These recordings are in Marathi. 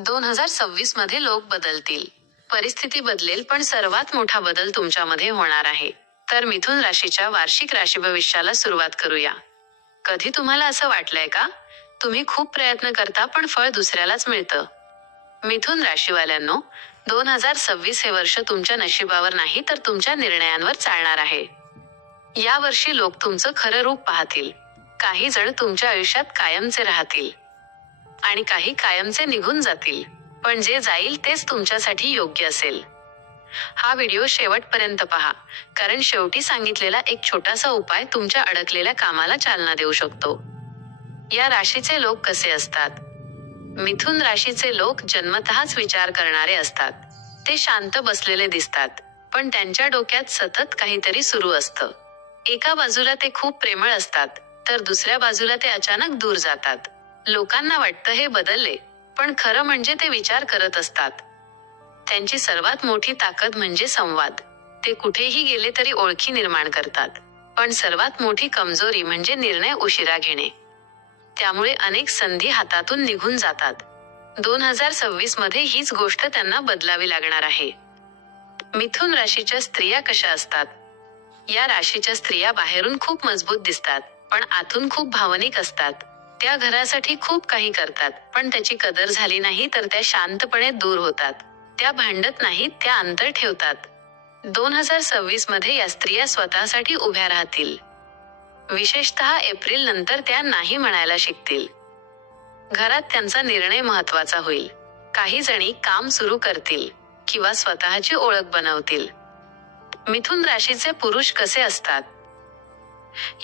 2026 मध्ये लोक बदलतील. परिस्थिती बदलेल, पण सर्वात मोठा बदल तुमच्यामध्ये होणार आहे. तर मिथुन राशीच्या वार्षिक राशी भविष्याला सुरुवात करूया. कधी तुम्हाला असं वाटलंय का? तुम्ही खूप प्रयत्न करता पण फळ दुसऱ्यालाच मिळतं. मिथुन राशीवाल्यांनो, 2026 हे वर्ष तुमच्या नशिबावर नाही तर तुमच्या निर्णयांवर चालणार आहे. या वर्षी लोक तुमचं खरं रूप पाहतील. काही जण तुमच्या आयुष्यात कायमचे राहतील आणि काही कायमचे निघून जातील. पण जे जाईल तेच तुमच्यासाठी योग्य असेल. हा व्हिडिओ शेवटपर्यंत पहा, कारण शेवटी सांगितलेला एक छोटासा उपाय तुमच्या अडकलेल्या कामाला चालना देऊ शकतो. या राशीचे लोक कसे असतात? मिथुन राशीचे लोक जन्मतःच विचार करणारे असतात. ते शांत बसलेले दिसतात, पण त्यांच्या डोक्यात सतत काहीतरी सुरू असतं. एका बाजूला ते खूप प्रेमळ असतात, तर दुसऱ्या बाजूला ते अचानक दूर जातात. लोकांना वाटतं हे बदलले, पण खरं म्हणजे ते विचार करत असतात. त्यांची सर्वात मोठी ताकद म्हणजे संवाद. ते कुठेही गेले तरी ओळखी निर्माण करतात. पण सर्वात मोठी कमजोरी म्हणजे निर्णय उशिरा घेणे. त्यामुळे अनेक संधी हातातून निघून जातात. 2026 मध्ये हीच गोष्ट त्यांना बदलावी लागणार आहे. मिथुन राशीच्या स्त्रिया कशा असतात? या राशीच्या स्त्रिया बाहेरून खूप मजबूत दिसतात, पण आतून खूप भावनिक असतात. त्या घरासाठी खूप काही करतात, पण त्याची कदर झाली नाही तर त्या शांतपणे दूर होतात. त्या भांडत नाहीत, त्या अंतर ठेवतात. 2026 मध्ये या स्त्रिया स्वतःसाठी उभ्या राहतील. विशेषतः एप्रिल नंतर त्या नाही म्हणायला शिकतील. घरात त्यांचा निर्णय महत्त्वाचा होईल. काही जणी काम सुरू करतील किंवा स्वतःची ओळख बनवतील. मिथुन राशीचे पुरुष कसे असतात?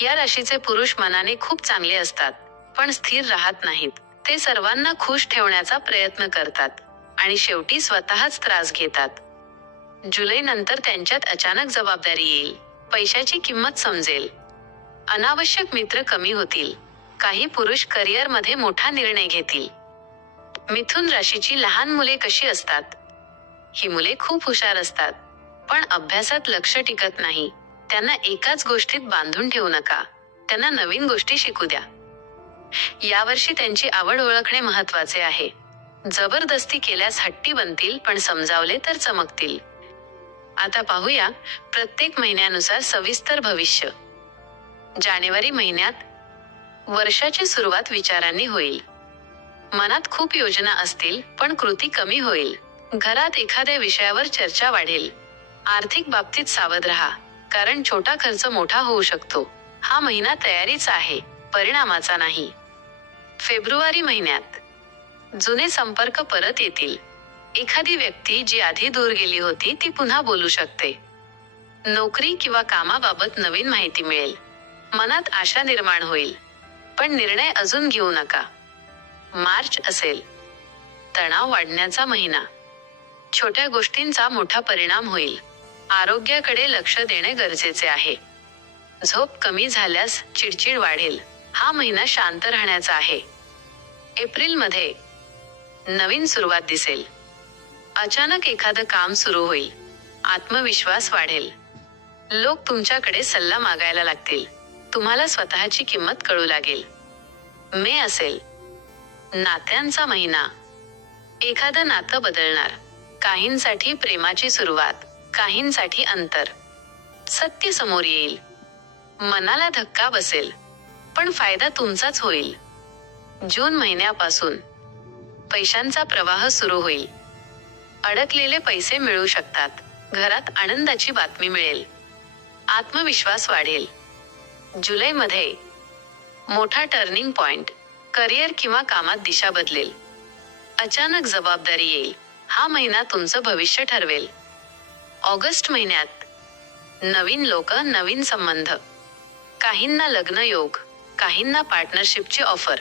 या राशीचे पुरुष मनाने खूप चांगले असतात, पण स्थिर राहत नाहीत. ते सर्वांना खुश ठेवण्याचा प्रयत्न करतात आणि शेवटी स्वतःच त्रास घेतात. जुलै नंतर त्यांच्यात अचानक जबाबदारी येईल. पैशाची किंमत समजेल. अनावश्यक मित्र कमी होतील. काही पुरुष करिअरमध्ये मोठा निर्णय घेतील. मिथुन राशीची लहान मुले कशी असतात? ही मुले खूप हुशार असतात, पण अभ्यासात लक्ष टिकत नाही. त्यांना एकाच गोष्टीत बांधून ठेवू नका. त्यांना नवीन गोष्टी शिकू द्या. यावर्षी त्यांची आवड ओळखणे महत्त्वाचे आहे. जबरदस्ती केल्यास हट्टी बनतील, पण समजावले तर चमकतील. आता पाहूया प्रत्येक महिन्यानुसार सविस्तर भविष्य. जानेवारी महिन्यात वर्षाची सुरुवात विचारांनी होईल. मनात खूप योजना असतील, पण कृती कमी होईल. घरात एखाद्या विषयावर चर्चा वाढेल. आर्थिक बाबतीत सावध राहा, कारण छोटा खर्च मोठा होऊ शकतो. हा महिना तयारीचा आहे, परिणामाचा नाही. फेब्रुवारी महिन्यात जुने संपर्क परत येतील. एखादी व्यक्ती जी आधी दूर गेली होती ती पुन्हा बोलू शकते. नोकरी किंवा कामाबाबत नवीन माहिती मिळेल. मनात आशा निर्माण होईल, पण निर्णय अजून घेऊ नका. मार्च असेल तणाव वाढण्याचा महिना. छोट्या गोष्टींचा मोठा परिणाम होईल. आरोग्याकडे लक्ष देणे गरजेचे आहे. झोप कमी झाल्यास चिडचिड वाढेल. हा महिना शांत राहण्याचा आहे. एप्रिलमध्ये नवीन सुरुवात दिसेल. अचानक एखादं काम सुरू होईल. आत्मविश्वास वाढेल. लोक तुमच्याकडे सल्ला मागायला लागतील. तुम्हाला स्वतःची किंमत कळू लागेल. मे असेल नात्यांचा महिना. एखादं नातं बदलणार. काहींसाठी प्रेमाची सुरुवात, काहींसाठी अंतर. सत्य समोर येईल. मनाला धक्का बसेल, पण फायदा तुमचाच होईल. जून महिन्यापासून पैशांचा प्रवाह सुरू होईल. अडकलेले पैसे मिळू शकतात. घरात आनंदाची बातमी मिळेल. आत्मविश्वास वाढेल. जुलैमध्ये मोठा टर्निंग पॉइंट. करिअर किंवा कामात दिशा बदलेल. अचानक जबाबदारी येईल. हा महिना तुमचं भविष्य ठरवेल. ऑगस्ट महिन्यात नवीन लोक, नवीन संबंध. काहींना लग्न योग, काहींना पार्टनरशिपची ऑफर.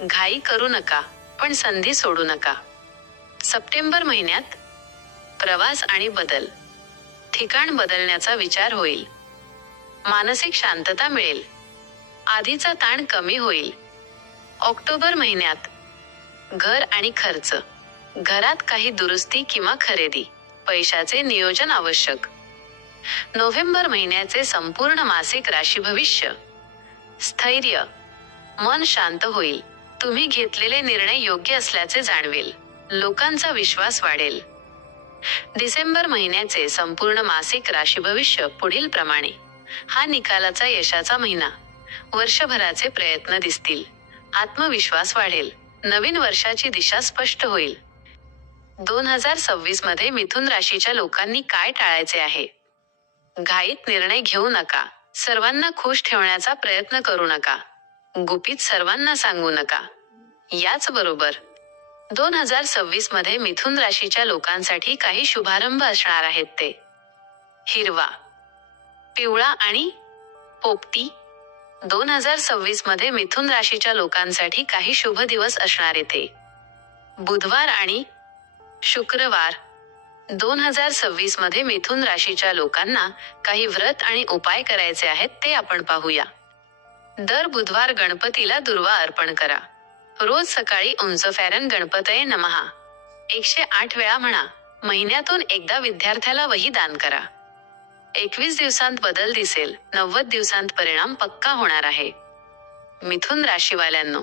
घाई करू नका, पण संधी सोडू नका. सप्टेंबर महिन्यात प्रवास आणि बदल. ठिकाण बदलण्याचा विचार होईल. मानसिक शांतता मिळेल. आधीचा ताण कमी होईल. ऑक्टोबर महिन्यात घर आणि खर्च. घरात काही दुरुस्ती किंवा खरेदी. पैशाचे नियोजन आवश्यक. नोव्हेंबर महिन्याचे संपूर्ण मासिक राशी भविष्य. स्थैर्य. मन शांत होईल. तुम्ही घेतलेले निर्णय योग्य असल्याचे जाणवेल. लोकांचा विश्वास वाढेल. डिसेंबर महिन्याचे संपूर्ण मासिक राशी भविष्य पुढील प्रमाणे. हा निकालाचा यशाचा महिना. वर्षभराचे प्रयत्न दिसतील. आत्मविश्वास वाढेल. नवीन वर्षाची दिशा स्पष्ट होईल. 2026 मध्ये मिथुन राशीच्या लोकांनी काय टाळायचे आहे? घाईत निर्णय घेऊ नका. सर्वांना खुश ठेवण्याचा प्रयत्न करू नका. गुपित सर्वांना सांगू नका. याचबरोबर 2026 मध्ये मिथुन राशीच्या लोकांसाठी काही शुभारंभ असणार आहेत ते. हिरवा, पिवळा आणि पोपटी. 2026 मध्ये मिथुन राशीच्या लोकांसाठी काही शुभ दिवस असणार येते. बुधवार आणि शुक्रवार. 2026 मध्ये मिथुन राशीच्या लोकांना काही व्रत आणि उपाय करायचे आहेत ते आपण पाहूया. दर बुधवार गणपतीला दुर्वा अर्पण करा. रोज सकाळी उंच फॅरन गणपतये नमः 108 वेळा म्हणा. महिन्यातून एकदा विद्यार्थ्याला वही दान करा. 21 दिवसांत बदल दिसेल. 90 दिवसांत परिणाम पक्का होणार आहे. मिथुन राशीवाल्यांनो,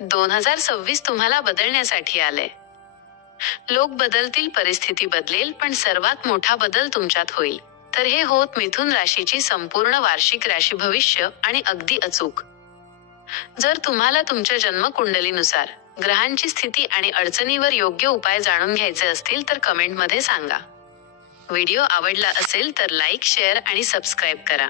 2026 तुम्हाला बदलण्यासाठी आलंय. लोक बदलतील, परिस्थिती बदलेल, पण सर्वात मोठा बदल तुमच्यात होईल. तर हे होत मिथुन राशीची संपूर्ण वार्षिक राशी भविष्य आणि अगदी अचूक. जर तुम्हाला तुमच्या जन्मकुंडलीनुसार ग्रहांची स्थिती आणि अडचणीवर योग्य उपाय जाणून घ्यायचे असतील तर कमेंटमध्ये सांगा. व्हिडिओ आवडला असेल तर लाईक, शेअर आणि सबस्क्राईब करा.